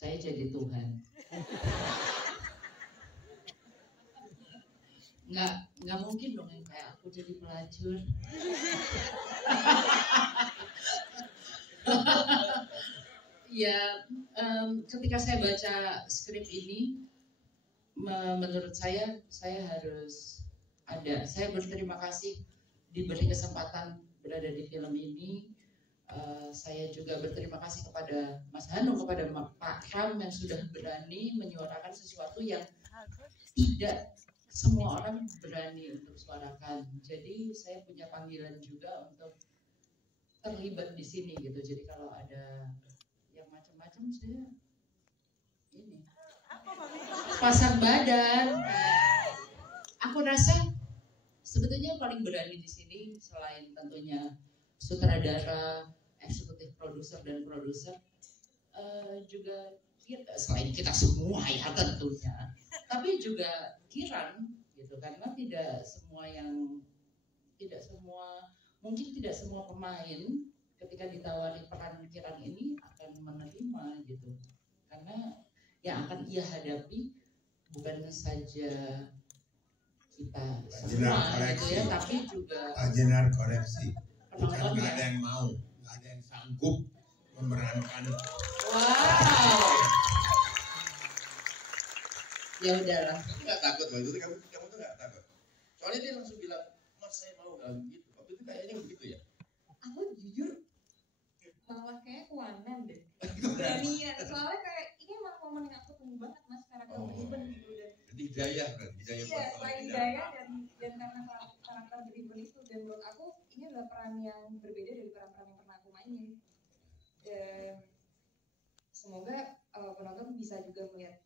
saya jadi Tuhan. Nggak mungkin dong yang kayak aku jadi pelacur. Ya, ketika saya baca skrip ini, menurut saya harus ada. Saya berterima kasih diberi kesempatan berada di film ini. Saya juga berterima kasih kepada Mas Hanung, kepada Pak Ram yang sudah berani menyuarakan sesuatu yang tidak semua orang berani untuk suarakan. Jadi saya punya panggilan juga untuk terlibat di sini gitu. Jadi kalau ada yang macam-macam saya ini pasang badan. Aku rasa sebetulnya paling berani di sini selain tentunya sutradara, eksekutif produser dan produser, juga selain kita semua ya tentunya, tapi juga Kiran gitu, karena mungkin tidak semua pemain ketika ditawari peran Kiran ini akan menerima gitu, karena yang akan ia hadapi bukan saja kita semua gitu ya, tapi juga Jenar koreksi, bukan nggak ada yang mau, nggak ada yang sanggup memerankan. Wow. Ya udahlah. Kamu nggak takut waktu itu, kamu tuh nggak takut. Soalnya dia langsung bilang, Mas saya mau nggak begitu. Waktu itu kayaknya begitu ya. Aku jujur malah kayak kewanan deh. Beranian. Soalnya kayak ini emang momen yang aku tunggu banget Mas, karakter Beriben gitu dan. Jadi hidayah kan, hidayah. Iya, selain hidayah dan karena karakter Beriben itu, dan menurut aku ini adalah peran yang berbeda dari peran-peran yang pernah aku mainin. Dan semoga penonton bisa juga melihat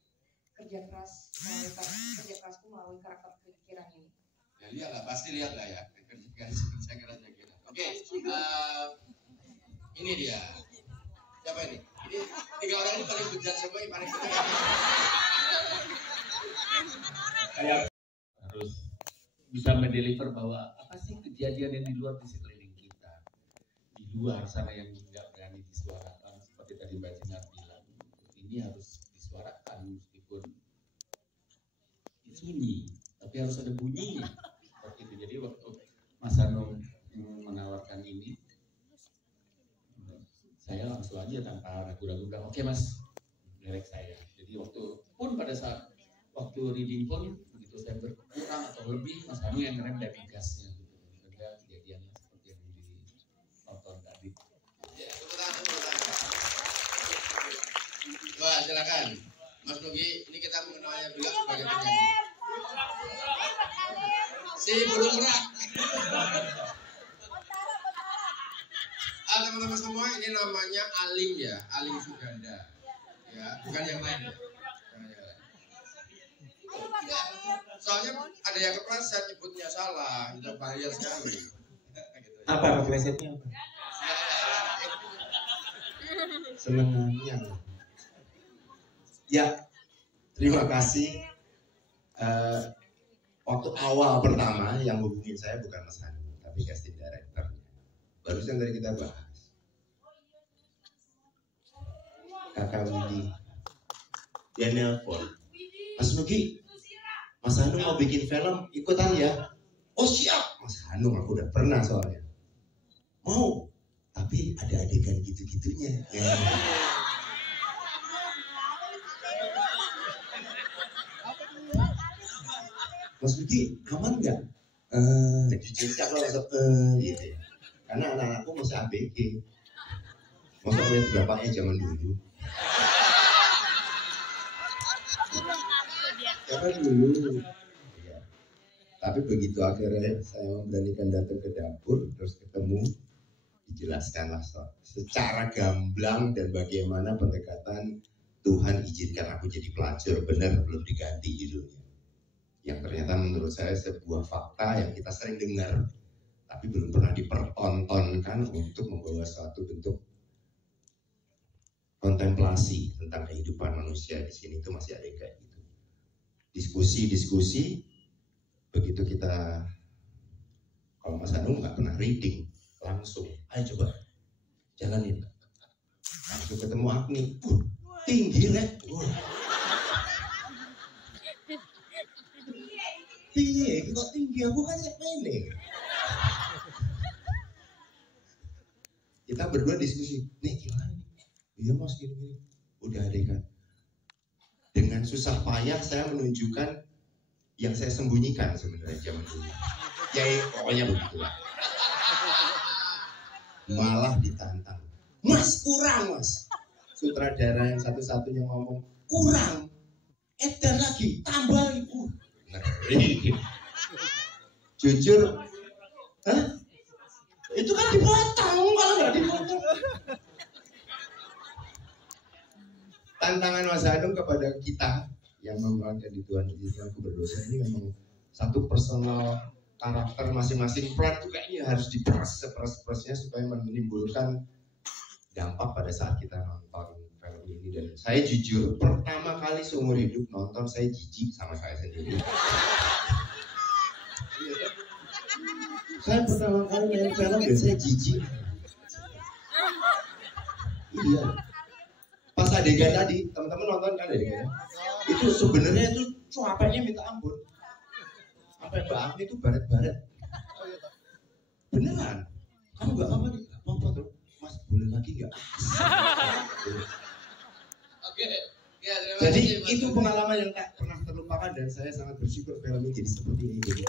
kerja kerasku melalui karakter Kiran ini. Ya lihat lah, pasti lihat lah ya kerja keras Kiran. Oke, ini dia. Siapa ini? Ini 3 orang ini paling bejat semua, yang paling bejat. Kayak harus bisa mendeliver bahwa apa sih kejadian yang di luar di sekeliling kita, di luar sana yang nggak berani disuarakan, seperti tadi Mbak Jenar bilang, ini harus disuarakan meskipun sunyi, tapi harus ada bunyinya seperti itu. Jadi waktu Mas Hanung menawarkan ini, saya langsung aja tanpa ragu-ragu bilang, oke Mas, direct saya. Jadi pada saat reading pun begitu saya berkurang atau lebih, Mas Hanung yang ngerem dari gasnya gitu. Sehingga kejadiannya seperti yang ditonton tadi. Ya, tepuk tangan. Wah, silakan. Mas Nugi, ini kita mengenalnya juga sebagai penyanyi. Si burung merak. Teman-teman semua, ini namanya Aling ya, Aling Suganda. Ya, bukan yang lain. Ya, soalnya ada yang kepleset nyebutnya salah, itu bahaya sekali. Apa keplesetnya? Senengnya. Ya, terima kasih. Waktu awal pertama yang hubungin saya bukan Mas Hanung, tapi casting director. Barusan tadi kita bahas. Kakak Widi, dia nelpon, Mas Nugi, Mas Hanung mau bikin film, ikutan ya? Oh siap, Mas Hanung aku udah pernah soalnya. Mau, tapi ada adegan gitu-gitunya. Ya. Mas Nugi, aman nggak? Dicicak kalau gitu ya. Karena anak-anakku masih ABG. Masa lihat bapaknya zaman dulu. Zaman dulu. Ya. Tapi begitu akhirnya saya memberanikan datang ke dapur, terus ketemu, dijelaskanlah secara gamblang dan bagaimana pendekatan Tuhan izinkan aku jadi pelacur, benar belum diganti judulnya. Yang ternyata menurut saya sebuah fakta yang kita sering dengar, tapi belum pernah dipertontonkan untuk membawa suatu bentuk kontemplasi tentang kehidupan manusia di sini. Itu masih ada kayak gitu. Diskusi, begitu kita, kalau Mas Hanung nggak pernah reading, langsung, ayo coba jalanin. Langsung ketemu Agni, tinggi rek. Piye, kok tinggi aku kan cek mene. Kita berdua diskusi, nih gimana nih? Iya mas gini. Udah deh kan. Dengan susah payah saya menunjukkan yang saya sembunyikan sebenarnya zaman dulu. Ya pokoknya begitulah. Malah ditantang. Mas kurang mas. Sutradara yang satu-satunya ngomong kurang. Edan lagi, tambah ibu. Ngeri. Jujur, hah? Itu kan dipotong, kalau nggak dipotong. Tantangan Mas Hanung kepada kita yang memerankan di Tuhan Yesus Aku Berdosa ini memang satu personal karakter masing-masing peran itu kayaknya harus diperas seperas-perasnya supaya menimbulkan dampak pada saat kita nonton film ini. Dan saya jujur pertama kali seumur hidup nonton saya jijik sama saya sendiri. Saya pertama kali main film dan saya jijik. Iya. Pas adegan tadi, teman-teman nonton kan adegannya? Itu sebenarnya itu capeknya minta ampun. Sampai Mbak Agni itu baret-baret. Beneran? Kamu nggak apa-apa nih? Nggak apa-apa tuh. Mas boleh lagi nggak? Oke. Ya, terima Jadi kasih, Mas. itu pengalaman yang tak pernah terlupakan dan saya sangat bersyukur film ini jadi seperti ini. Jadi